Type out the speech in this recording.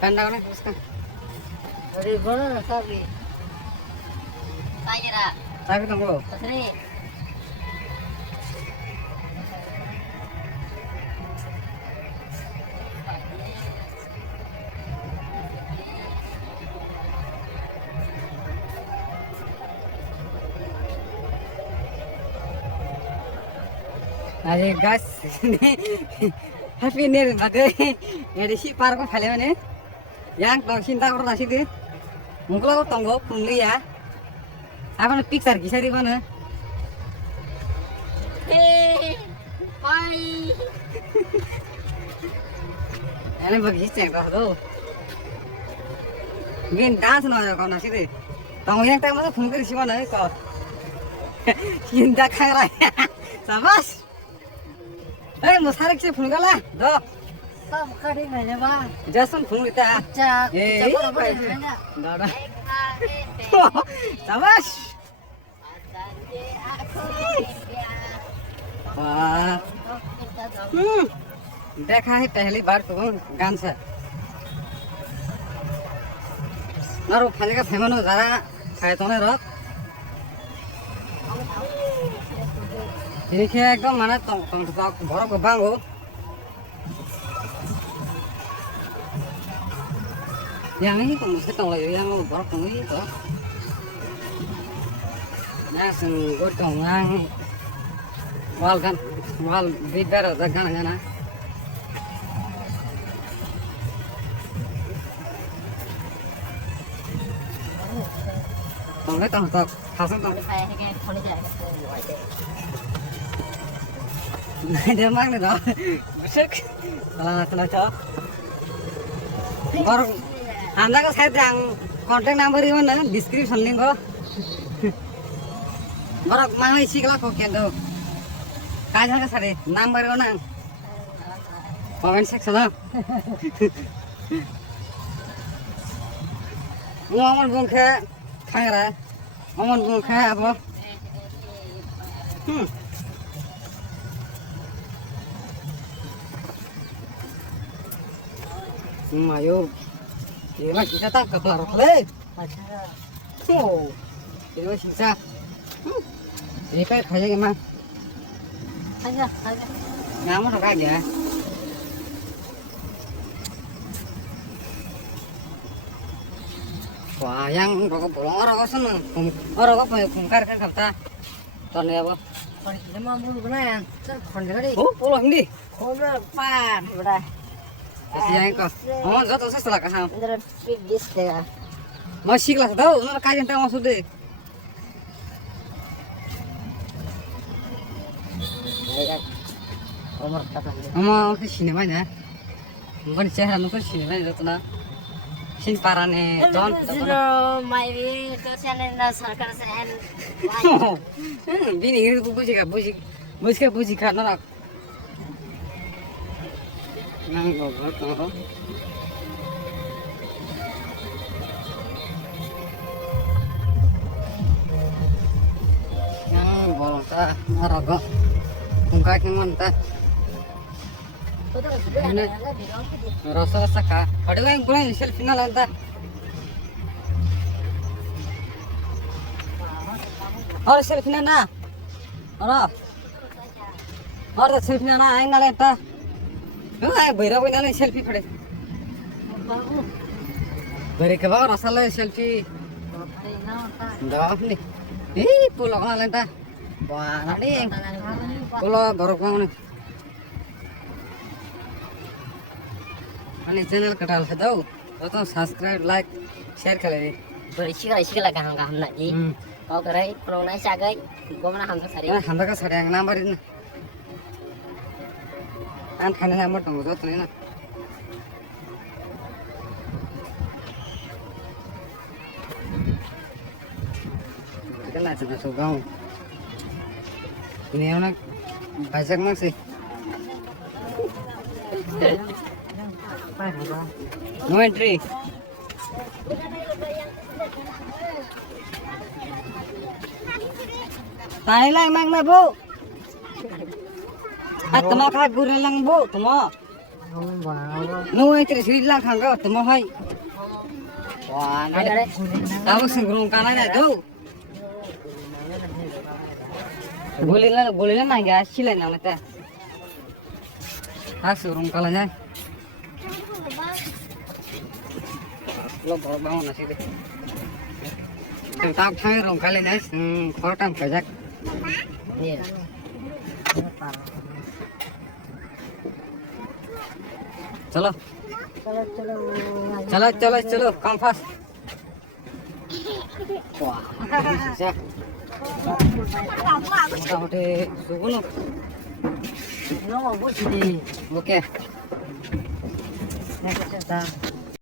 Kanda kan pusaka. Dari mana sabi? Tanya Tapi tunggu. Pasri. Aje gas. Happy New Year bade. Ini si parko phale mane. Yang tong cinta karo nasi de. Mungklo tonggo pungli ya. Apa picture gisari mana? Bye. Ini bagi cek dah. Gin dance na kau nasi de. Tong yang tak masuk pungli si mana kau. Cinta kaya. Sabas. Eh, musarik se phun gala. Do. Sam kari nanya bang. Jason phun kita. Cak. Eh, Cak apa nanya? Dah. Sabas. वाह देखा है पहली बार तो गान से नरो फले का फेमस हो जरा खाए तो नहीं रख देखिए एकदम माना तो भरो को Bango yang ini kok mesti tong lagi yang भरो को ini तो ना सुन गोटों yang wal kan wal biber ada gana tong le tong tok hasan tong Saya ingin kali jaga dia mang ne do busuk salah salah cho और anda का शायद contact number even ना description link हो बरक मांग इसी कला को के दो काय झालं सारे नंबर हो ना कमेंट सेक्शन हो वो अमन बुंखे खाए रहा अमन बुंखे अब mayo ini mah kita tak kelar le oh ini mah sisa ini kayak kayak gimana Aja. nyaman orang aja wah yang rokok bolong rokok seneng rokok punya bongkar kan kata tahun ya apa Kalau ini mah bulu benar. Terus kali. oh pulau ini Komer pan, benar. kasih yang kau oh jatuh setelah kasam Antara fitness deh. masih kelas tahu ntar kajian tahu maksud deh Komer kata. Ama ke sini mana? Bukan cahaya nuker sini mana itu na? Sini parane don. Zero my way to channel na sarkar sen. Bini ini tuh buji kan nak. Nang gobor tuh. Nang bolong ta, arago. Kungkai kemana ta? Ini rasa ka. Ada yang pulang selfie na lanta. Orang selfie na. Orang selfie na aing na lanta. Ay, beira na selfie pade. Beira ke bawah rasa le selfie. Dah ni. Pulau na lanta. Wah, nadi. Pulau baru kau ni. Ani channel katal है तो subscribe like share कर ले Isi kala kahang kaham nak ji. Kau kerai prona sagai. Gua mana hamsa sari. हम का सारे yang number in an खाने number तो मुझे तो नहीं ना kita nak cakap sugau ini orang banyak masih no entry tayo lang mang na bu at tumakag guri lang bu tumo Nuôi thì chỉ lang thang đó tụi mày hay. Wah, này tahu singgung kanan itu. Boleh lah naik sila nama ta. Ah singgung kanan. Lo bawa bangun nasi deh. Tentang saya rong kanan es, korang kajak. Iya. चलो चलो चलो चलो come fast मोटामोटी सुबह Nó mà bố chị đi. Okay Nè, cái chân ta.